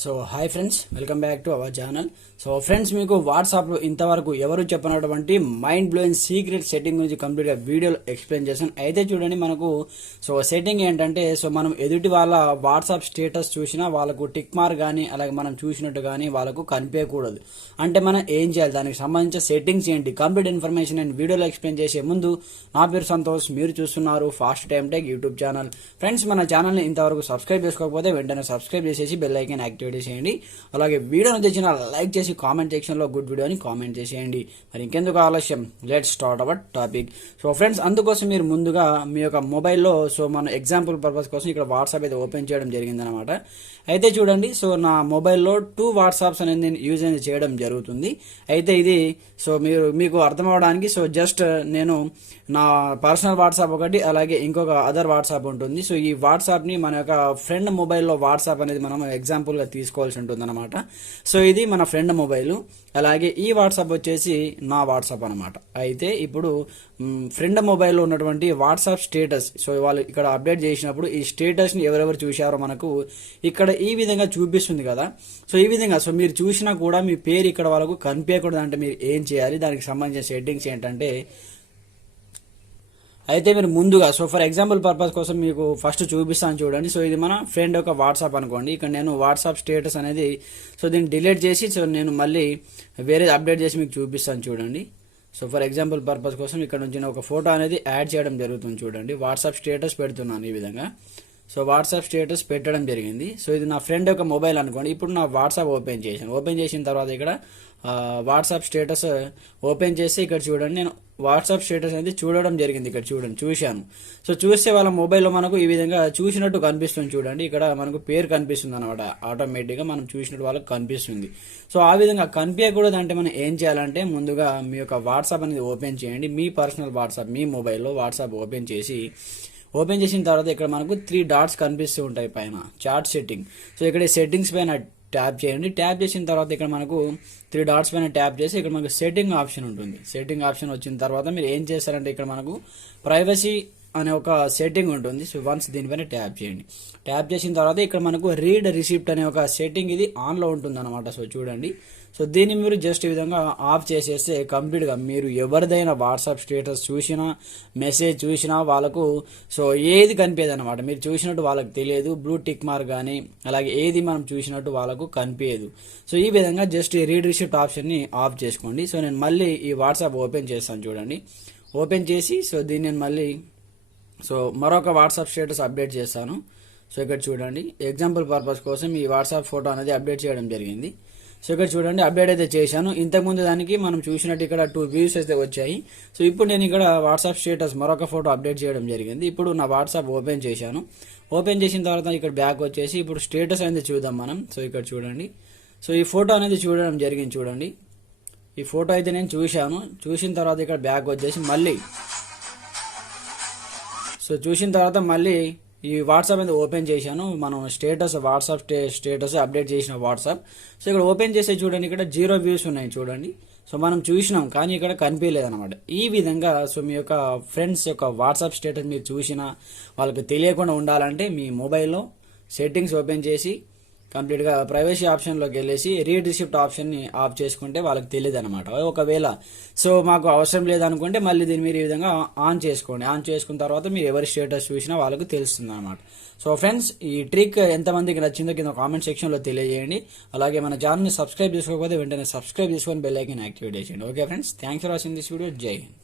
So hi friends welcome back to our channel so friends మీకు వాట్సాప్లో ఇంతవరకు ఎవరు చెప్పినటువంటి మైండ్ బ్లోయింగ్ సీక్రెట్ సెట్టింగ్ గురించి కంప్లీట్గా వీడియోలో ఎక్స్ప్లెయిన్ చేశాను. అయితే చూడండి మనకు సో సెట్టింగ్ ఏంటంటే సో మనం ఎదుటి వాళ్ళ వాట్సాప్ స్టేటస్ చూసినా వాళ్ళకు టిక్ మార్క్ కానీ అలాగే మనం చూసినట్టు కానీ వాళ్ళకు కనిపించకూడదు. అంటే మనం ఏం చేయాలి? దానికి సంబంధించిన సెట్టింగ్స్ ఏంటి? కంప్లీట్ ఇన్ఫర్మేషన్ నేను వీడియోలో ఎక్స్ప్లెయిన్ చేసే ముందు నా పేరు సంతోష్ మీరు చూస్తున్నారు fast time tech YouTube channel friends మన ఛానల్ని ఇంతవరకు సబ్స్క్రైబ్ చేసుకోకపోతే వెంటనే సబ్స్క్రైబ్ చేసేసి బెల్ ఐకాన్ యాక్టివేట్ చేయండి. అలాగే వీడియోను తెచ్చిన లైక్ చేసి కామెంట్ సెక్షన్లో గుడ్ వీడియో అని కామెంట్ చేసేయండి. మరి ఇంకెందుకు ఆలస్యం? Let start our topic so friends అందుకోసం మీరు ముందుగా మీ యొక్క మొబైల్లో సో మన ఎగ్జాంపుల్ పర్పస్ కోసం ఇక్కడ వాట్సాప్ అయితే ఓపెన్ చేయడం జరిగిందనమాట అయితే చూడండి సో నా మొబైల్లో టూ వాట్సాప్స్ అనేది నేను యూజ్ అనేది చేయడం జరుగుతుంది. అయితే ఇది సో మీరు మీకు అర్థం అవడానికి సో జస్ట్ నేను నా పర్సనల్ వాట్సాప్ ఒకటి అలాగే ఇంకొక అదర్ వాట్సాప్ ఉంటుంది. సో ఈ వాట్సాప్ని మన యొక్క ఫ్రెండ్ మొబైల్లో వాట్సాప్ అనేది మనం ఎగ్జాంపుల్గా తీసుకోవాల్సి ఉంటుంది అనమాట సో ఇది మన ఫ్రెండ్ మొబైల్. అలాగే ఈ వాట్సాప్ వచ్చేసి నా వాట్సాప్ అనమాట అయితే ఇప్పుడు ఫ్రెండ్ మొబైల్లో ఉన్నటువంటి వాట్సాప్ స్టేటస్ సో వాళ్ళు ఇక్కడ అప్డేట్ చేసినప్పుడు ఈ స్టేటస్ని ఎవరెవరు చూశారో మనకు ఇక్కడ ఈ విధంగా చూపిస్తుంది కదా. సో ఈ విధంగా సో మీరు చూసినా కూడా మీ పేరు ఇక్కడ వాళ్ళకు కనిపించకూడదు అంటే మీరు ఏం చేయాలి? దానికి సంబంధించిన సెట్టింగ్స్ ఏంటంటే అయితే మీరు ముందుగా సో ఫర్ ఎగ్జాంపుల్ పర్పస్ కోసం మీకు ఫస్ట్ చూపిస్తాను చూడండి. సో ఇది మన ఫ్రెండ్ యొక్క వాట్సాప్ అనుకోండి. ఇక్కడ నేను వాట్సాప్ స్టేటస్ అనేది సో దీన్ని డిలీట్ చేసి సో నేను మళ్ళీ వేరే అప్డేట్ చేసి మీకు చూపిస్తాను చూడండి. సో ఫర్ ఎగ్జాంపుల్ పర్పస్ కోసం ఇక్కడ నుంచి నేను ఒక ఫోటో అనేది యాడ్ చేయడం జరుగుతుంది చూడండి. వాట్సాప్ స్టేటస్ పెడుతున్నాను ఈ విధంగా. సో వాట్సాప్ స్టేటస్ పెట్టడం జరిగింది. సో ఇది నా ఫ్రెండ్ యొక్క మొబైల్ అనుకోండి. ఇప్పుడు నా వాట్సాప్ ఓపెన్ చేశాను. ఓపెన్ చేసిన తర్వాత ఇక్కడ వాట్సాప్ స్టేటస్ ఓపెన్ చేసి ఇక్కడ చూడండి. నేను వాట్సాప్ స్టేటస్ అనేది చూడడం జరిగింది ఇక్కడ చూడండి. చూశాను. సో చూస్తే వాళ్ళ మొబైల్లో మనకు ఈ విధంగా చూసినట్టు కనిపిస్తుంది చూడండి. ఇక్కడ మనకు పేరు కనిపిస్తుంది అనమాట ఆటోమేటిక్గా మనం చూసినట్టు వాళ్ళకి కనిపిస్తుంది. సో ఆ విధంగా కనిపించకూడదు అంటే మనం ఏం చేయాలంటే ముందుగా మీ యొక్క వాట్సాప్ అనేది ఓపెన్ చేయండి. మీ పర్సనల్ వాట్సాప్ మీ మొబైల్లో వాట్సాప్ ఓపెన్ చేసి ఓపెన్ చేసిన తర్వాత ఇక్కడ మనకు త్రీ డాట్స్ కనిపిస్తూ ఉంటాయి పైన చార్ట్ సెట్టింగ్ సో ఇక్కడ సెట్టింగ్స్ పైన ట్యాప్ చేయండి. ట్యాప్ చేసిన తర్వాత ఇక్కడ మనకు త్రీ డాట్స్ పైన ట్యాప్ చేసి ఇక్కడ మనకు సెట్టింగ్ ఆప్షన్ ఉంటుంది. సెట్టింగ్ ఆప్షన్ వచ్చిన తర్వాత మీరు ఏం చేస్తారంటే ఇక్కడ మనకు ప్రైవసీ అనే ఒక సెట్టింగ్ ఉంటుంది. సో వన్స్ దీనిపైన ట్యాప్ చేయండి. ట్యాప్ చేసిన తర్వాత ఇక్కడ మనకు రీడ్ రిసిప్ట్ అనే ఒక సెట్టింగ్ ఇది ఆన్లో ఉంటుంది అనమాట సో చూడండి. సో దీన్ని మీరు జస్ట్ ఈ విధంగా ఆఫ్ చేసేస్తే కంప్లీట్గా మీరు ఎవరిదైనా వాట్సాప్ స్టేటస్ చూసినా మెసేజ్ చూసినా వాళ్ళకు సో ఏది కనిపించదు అనమాట మీరు చూసినట్టు వాళ్ళకి తెలియదు బ్లూ టిక్ మార్క్ కానీ అలాగే ఏది మనం చూసినట్టు వాళ్ళకు కనిపించదు సో ఈ విధంగా జస్ట్ ఈ రీడ్ రిసిప్ట్ ఆప్షన్ని ఆఫ్ చేసుకోండి. సో నేను మళ్ళీ ఈ వాట్సాప్ ఓపెన్ చేస్తాను చూడండి. ఓపెన్ చేసి సో దీన్ని నేను మళ్ళీ సో మరొక వాట్సాప్ స్టేటస్ అప్డేట్ చేస్తాను. సో ఇక్కడ చూడండి. ఎగ్జాంపుల్ పర్పస్ కోసం ఈ వాట్సాప్ ఫోటో అనేది అప్డేట్ చేయడం జరిగింది. సో ఇక్కడ చూడండి అప్డేట్ అయితే చేశాను. ఇంతకుముందు దానికి మనం చూసినట్టు ఇక్కడ టూ వ్యూస్ అయితే వచ్చాయి. సో ఇప్పుడు నేను ఇక్కడ వాట్సాప్ స్టేటస్ మరొక ఫోటో అప్డేట్ చేయడం జరిగింది. ఇప్పుడు నా వాట్సాప్ ఓపెన్ చేశాను. ఓపెన్ చేసిన తర్వాత ఇక్కడ బ్యాక్ వచ్చేసి ఇప్పుడు స్టేటస్ అనేది చూద్దాం మనం. సో ఇక్కడ చూడండి. సో ఈ ఫోటో అనేది చూడడం జరిగింది చూడండి. ఈ ఫోటో అయితే నేను చూశాను. చూసిన తర్వాత ఇక్కడ బ్యాక్ వచ్చేసి మళ్ళీ. సో చూసిన తర్వాత మళ్ళీ ఈ వాట్సాప్ అనేది ఓపెన్ చేశాను. మనం status WhatsApp stay status update చేసిన వాట్సాప్. సో ఇక్కడ ఓపెన్ చేసే చూడండి ఇక్కడ జీరో వ్యూస్ ఉన్నాయి చూడండి. సో మనం చూసినాం కానీ ఇక్కడ కనిపించలేదు అనమాట ఈ విధంగా సో మీ యొక్క ఫ్రెండ్స్ యొక్క వాట్సాప్ స్టేటస్ మీరు చూసినా వాళ్ళకి తెలియకుండా ఉండాలంటే మీ మొబైల్లో సెట్టింగ్స్ ఓపెన్ చేసి కంప్లీట్గా ప్రైవసీ ఆప్షన్లోకి వెళ్ళేసి రీడ్ రిసిప్ట్ ఆప్షన్ని ఆఫ్ చేసుకుంటే వాళ్ళకి తెలియదు అనమాట ఒకవేళ సో మాకు అవసరం లేదనుకుంటే మళ్ళీ దీన్ని మీరు ఈ విధంగా ఆన్ చేసుకోండి. ఆన్ చేసుకున్న తర్వాత మీరు ఎవరి స్టేటస్ చూసినా వాళ్ళకు తెలుస్తుంది అనమాట సో ఫ్రెండ్స్ ఈ ట్రిక్ ఎంతమందికి నచ్చిందో కింద కామెంట్ సెక్షన్లో తెలియజేయండి. అలాగే మన ఛానల్ని సబ్స్క్రైబ్ చేసుకోకపోతే వెంటనే సబ్స్క్రైబ్ చేసుకొని బెల్ ఐకన్ యాక్టివేట్ చేయండి okay friends thanks for watching this video. జై హింద్.